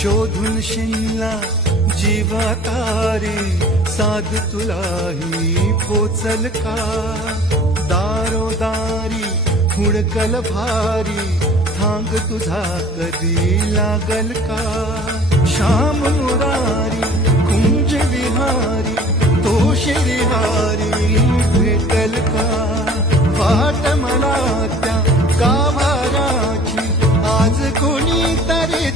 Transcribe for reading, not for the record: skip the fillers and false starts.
शोधून शिनला जीवा तारी साध तुलाही पोचल का दारोदारी हुडकल भारी थांग तुझा कधी लागल का श्याम मुरारी कुंज विहारी तो श्रीहारी भेटल का वाट मला त्या गाभाराची आज कोणी तरी